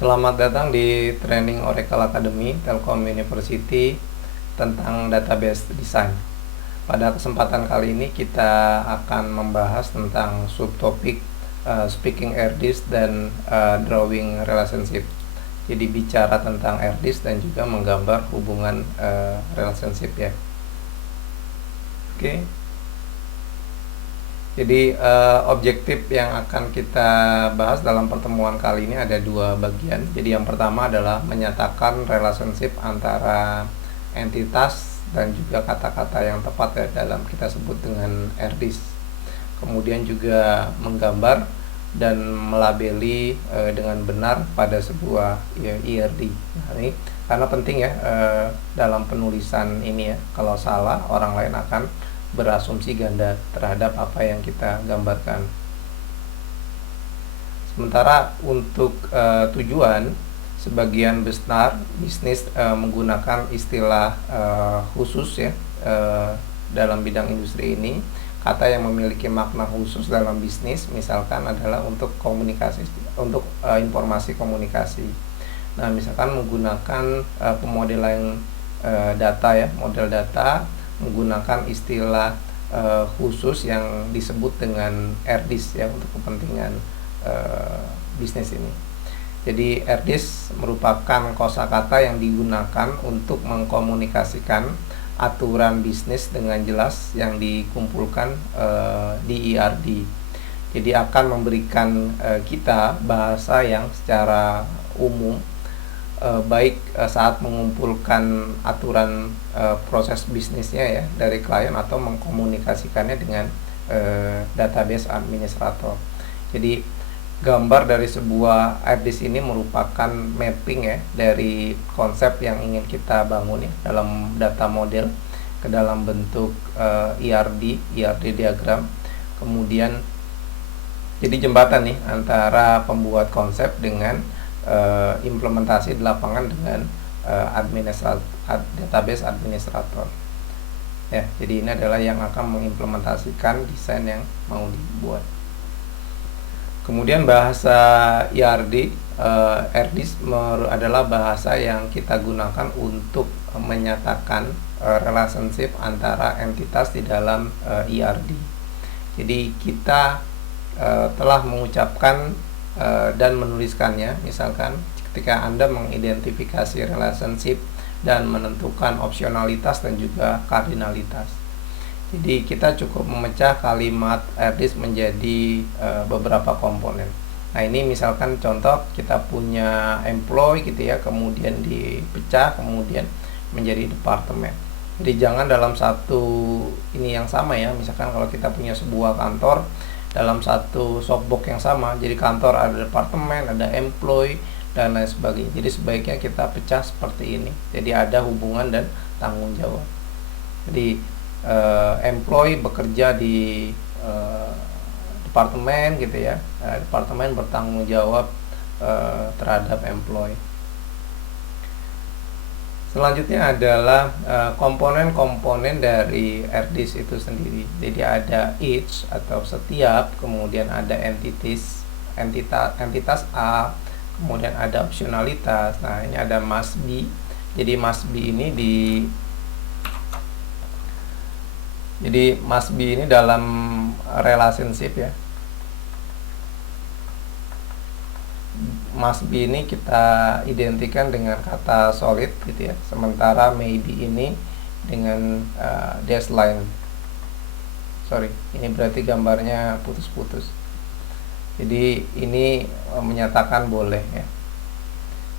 Selamat datang di training Oracle Academy Telkom University tentang database design. Pada kesempatan kali ini kita akan membahas tentang subtopik speaking RDIS dan drawing relationship. Jadi bicara tentang RDIS dan juga menggambar hubungan relationship ya. Oke. Jadi objektif yang akan kita bahas dalam pertemuan kali ini ada dua bagian. Jadi yang pertama adalah menyatakan relationship antara entitas dan juga kata-kata yang tepat ya, dalam kita sebut dengan RDIS. Kemudian juga menggambar dan melabeli dengan benar pada sebuah IRD. Nah, ini karena penting ya dalam penulisan ini ya. Kalau salah, orang lain akan berasumsi ganda terhadap apa yang kita gambarkan. Sementara untuk tujuan, sebagian besar bisnis menggunakan istilah khusus ya dalam bidang industri ini. Kata yang memiliki makna khusus dalam bisnis misalkan adalah untuk komunikasi, untuk informasi komunikasi. Nah, misalkan menggunakan pemodelan data ya, model data menggunakan istilah khusus yang disebut dengan RDIS ya untuk kepentingan bisnis ini. Jadi RDIS merupakan kosakata yang digunakan untuk mengkomunikasikan aturan bisnis dengan jelas yang dikumpulkan di IRD. Jadi akan memberikan kita bahasa yang secara umum baik saat mengumpulkan aturan proses bisnisnya ya dari klien atau mengkomunikasikannya dengan database administrator. Jadi gambar dari sebuah RDIS ini merupakan mapping ya dari konsep yang ingin kita bangun ya dalam data model ke dalam bentuk IRD diagram. Kemudian jadi jembatan nih antara pembuat konsep dengan implementasi di lapangan dengan database administrator ya. Jadi ini adalah yang akan mengimplementasikan desain yang mau dibuat. Kemudian bahasa IRD RDIS adalah bahasa yang kita gunakan untuk menyatakan relationship antara entitas di dalam IRD. Jadi kita telah mengucapkan dan menuliskannya. Misalkan ketika Anda mengidentifikasi relationship dan menentukan opsionalitas dan juga kardinalitas. Jadi kita cukup memecah kalimat RDIS menjadi beberapa komponen. Nah, ini misalkan contoh kita punya employee gitu ya, kemudian dipecah kemudian menjadi departemen. Jadi jangan dalam satu ini yang sama ya. Misalkan kalau kita punya sebuah kantor dalam satu softbox yang sama, jadi kantor ada departemen, ada employee dan lain sebagainya. Jadi sebaiknya kita pecah seperti ini. Jadi ada hubungan dan tanggung jawab. Jadi employee bekerja di departemen gitu ya. Departemen bertanggung jawab terhadap employee. Selanjutnya adalah komponen-komponen dari RDIS itu sendiri. Jadi ada each atau setiap, kemudian ada entitas A, kemudian ada opsionalitas. Nah, ini ada must be. Jadi must be ini dalam relationship ya. Must be ini kita identikan dengan kata solid gitu ya. Sementara maybe ini dengan dash line. Sorry, ini berarti gambarnya putus-putus. Jadi ini menyatakan boleh ya.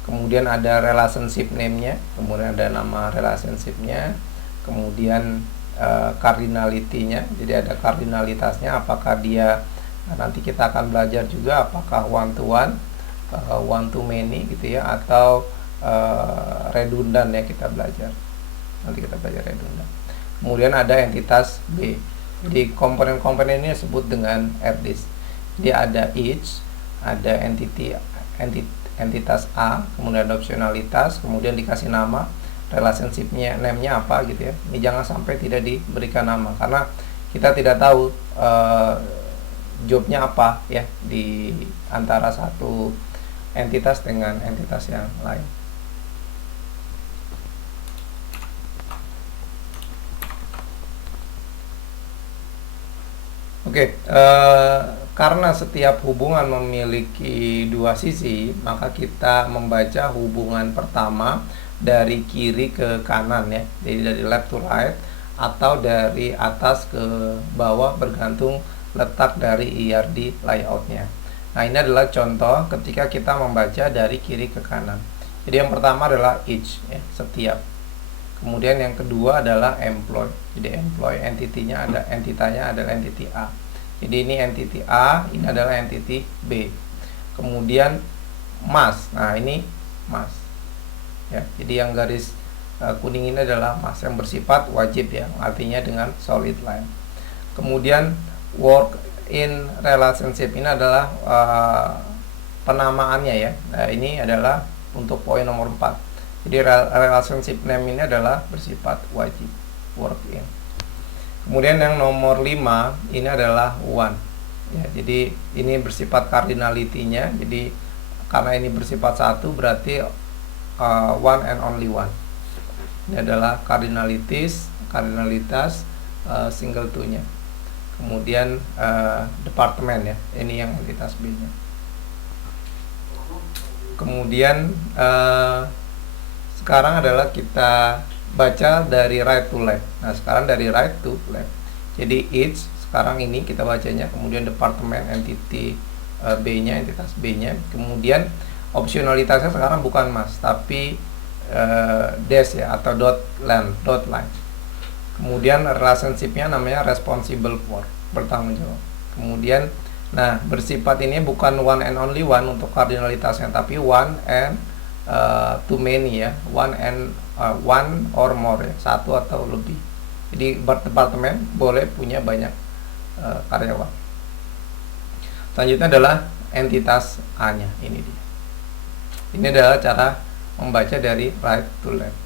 Kemudian ada relationship name-nya, kemudian ada nama relationship-nya, kemudian cardinality-nya. Jadi ada kardinalitasnya, apakah dia nanti kita akan belajar juga apakah one to one to many gitu ya, atau redundan ya, kita belajar. Nanti kita belajar redundan. Kemudian ada entitas B. Jadi komponen-komponen ini disebut dengan RDIS. Dia ada each, ada entitas A, kemudian ada opsionalitas, kemudian dikasih nama, relationship-nya, name-nya apa gitu ya. Ini jangan sampai tidak diberikan nama karena kita tidak tahu jobnya apa ya di antara satu entitas dengan entitas yang lain. Oke, karena setiap hubungan memiliki dua sisi, maka kita membaca hubungan pertama dari kiri ke kanan ya, jadi dari left to right atau dari atas ke bawah bergantung letak dari ERD layoutnya. Nah, ini adalah contoh ketika kita membaca dari kiri ke kanan. Jadi yang pertama adalah each ya, setiap. Kemudian yang kedua adalah employ. Jadi employ entity-nya ada entitanya adalah entity A. Jadi ini entity A, ini adalah entity B. Kemudian mas. Nah, ini mas. Ya, jadi yang garis kuning ini adalah mas yang bersifat wajib ya, artinya dengan solid line. Kemudian work in relationship ini adalah penamaannya ya. Nah, ini adalah untuk poin nomor 4. Jadi relationship name ini adalah bersifat wajib, work in. Kemudian yang nomor 5 ini adalah one. Ya, jadi ini bersifat cardinality-nya. Jadi karena ini bersifat satu berarti one and only one. Ini adalah cardinalitas single to-nya. Kemudian departemen ya, ini yang entitas B-nya. Kemudian sekarang adalah kita baca dari right to left. Nah, sekarang dari right to left. Jadi each sekarang ini kita bacanya, kemudian departemen entity B-nya, entitas B-nya. Kemudian opsionalitasnya sekarang bukan mas, tapi dash ya atau dot line. Kemudian relationship-nya namanya responsible for, bertanggung jawab. Kemudian nah, bersifat ini bukan one and only one untuk kardinalitasnya, tapi one and too many ya, one or more ya, satu atau lebih. Jadi departemen boleh punya banyak karyawan. Selanjutnya adalah entitas A-nya, ini dia. Ini adalah cara membaca dari right to left.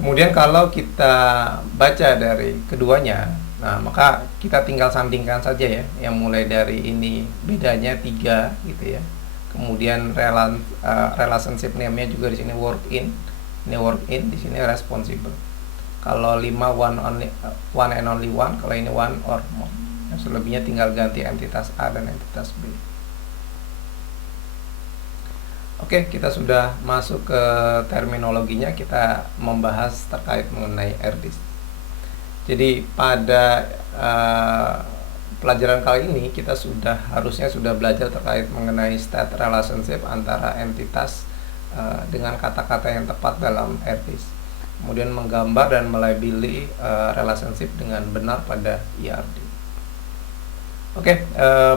Kemudian kalau kita baca dari keduanya, nah maka kita tinggal sandingkan saja ya, yang mulai dari ini bedanya 3 gitu ya. Kemudian relationship name-nya juga di sini work in. Ini work in, di sini responsible. Kalau 5 one and only one, kalau ini one or more. Yang selebihnya tinggal ganti entitas A dan entitas B. Oke, kita sudah masuk ke terminologinya, kita membahas terkait mengenai RDIS. Jadi pada pelajaran kali ini kita harusnya sudah belajar terkait mengenai state relationship antara entitas dengan kata-kata yang tepat dalam RDIS. Kemudian menggambar dan melabeli relationship dengan benar pada ERD. Oke,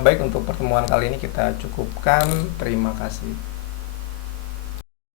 baik, untuk pertemuan kali ini kita cukupkan. Terima kasih.